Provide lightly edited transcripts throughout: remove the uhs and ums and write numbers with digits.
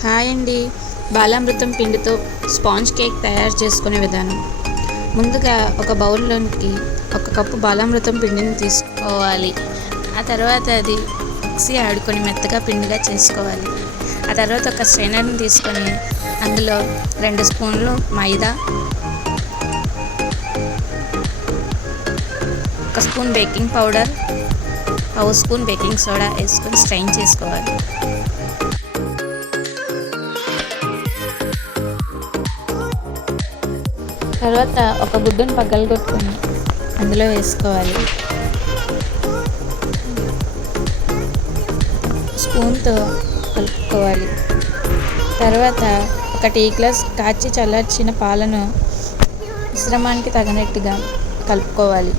Hi అండి. బాలామృతం పిండితో sponge cake తయారు చేసుకునే విధానం. ముందుగా ఒక బౌల్లోనికి 1 కప్పు బాలామృతం పిండిని తీసుకోవాలి. ఆ తర్వాత అది మిక్సీ ఆడుకొని మెత్తగా పిండిగా చేసుకోవాలి. ఆ తర్వాత ఒక స్ట్రైనర్ని తీసుకొని అందులో 2 స్పూన్లు మైదా, 1 spoon baking powder, 1/2 spoon baking soda వేసుకొని స్ట్రైన్ చేసుకోవాలి. తర్వాత ఒక గుడ్డును పగలగొట్టుకొని అందులో వేసుకోవాలి. స్పూన్తో కలుపుకోవాలి. తర్వాత ఒక టీ గ్లాస్ కాచి చల్లార్చిన పాలను మిశ్రమానికి తగినట్టుగా కలుపుకోవాలి.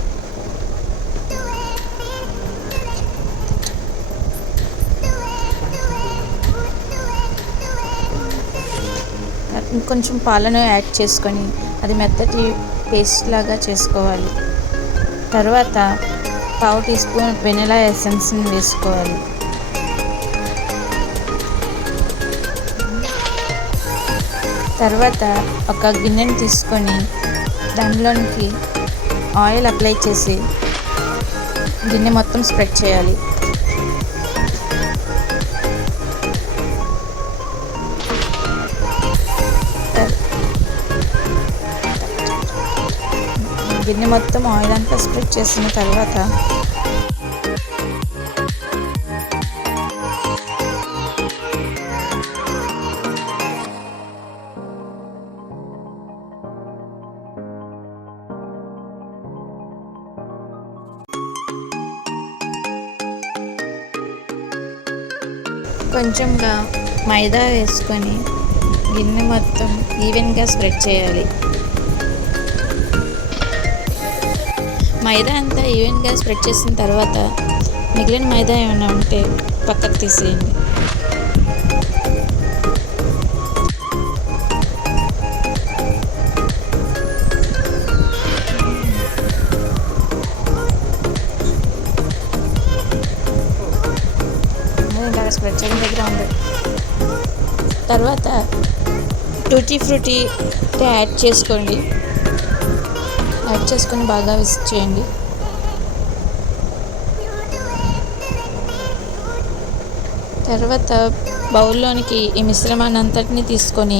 ఇంకొంచెం పాలను యాడ్ చేసుకొని అది మెత్తటి పేస్ట్ లాగా చేసుకోవాలి. తర్వాత 1/2 టీ స్పూన్ వెనిలా ఎసెన్స్ని వేసుకోవాలి. తర్వాత ఒక గిన్నెని తీసుకొని దానిలోనికి ఆయిల్ అప్లై చేసి గిన్నె మొత్తం స్ప్రెడ్ చేయాలి. గిన్నె మొత్తం ఆయిల్ అంతా స్ప్రెడ్ చేసిన తర్వాత కొంచెంగా మైదా వేసుకొని గిన్నె మొత్తం ఈవెన్గా స్ప్రెడ్ చేయాలి. మైదా అంతా ఈవెన్గా స్ప్రెడ్ చేసిన తర్వాత మిగిలిన మైదా ఏమైనా ఉంటే పక్కకు తీసేయండి. ఇలాగ స్ప్రెడ్ చేయడం దగ్గర ఉంది. తర్వాత టూటీ ఫ్రూటీ యాడ్ చేసుకొని బాగా విస్క్ చేయండి. తర్వాత బౌల్లోనికి ఈ మిశ్రమాన్ని అంతటిని తీసుకొని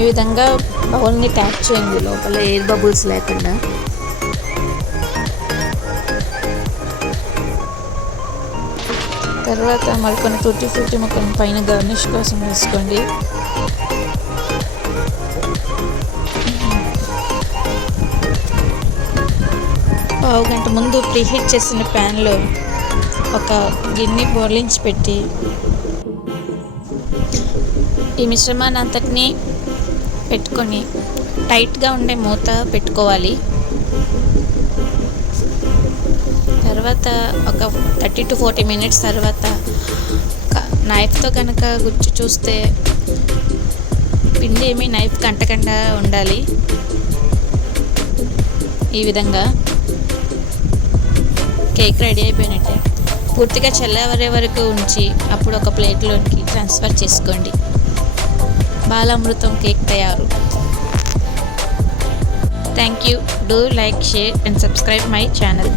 ఈ విధంగా బౌల్ని ట్యాప్ చేయండి లోపల ఎయిర్ బబుల్స్ లేకుండా. తర్వాత మరికొన్ని టూటీ ఫ్రూటీ ముక్కలను పైన గార్నిష్ కోసం వేసుకోండి. పావు గంట ముందు ప్రీహీట్ చేసిన ప్యాన్లో ఒక గిన్నె బోర్లించి పెట్టి ఈ మిశ్రమాన్ని అంతటినీ పెట్టుకొని టైట్గా ఉండే మూత పెట్టుకోవాలి. తర్వాత ఒక 30 to 40 మినిట్స్ తర్వాత నైఫ్తో కనుక గుచ్చి చూస్తే పిండి ఏమీ నైఫ్కి అంటకుండా ఉండాలి. ఈ విధంగా కేక్ రెడీ అయిపోయినట్టే. పూర్తిగా చల్లవరే వరకు ఉంచి అప్పుడు ఒక ప్లేట్లోకి ట్రాన్స్ఫర్ చేసుకోండి. బాలామృతం కేక్ తయారు. Thank you. Do like, share and subscribe my channel.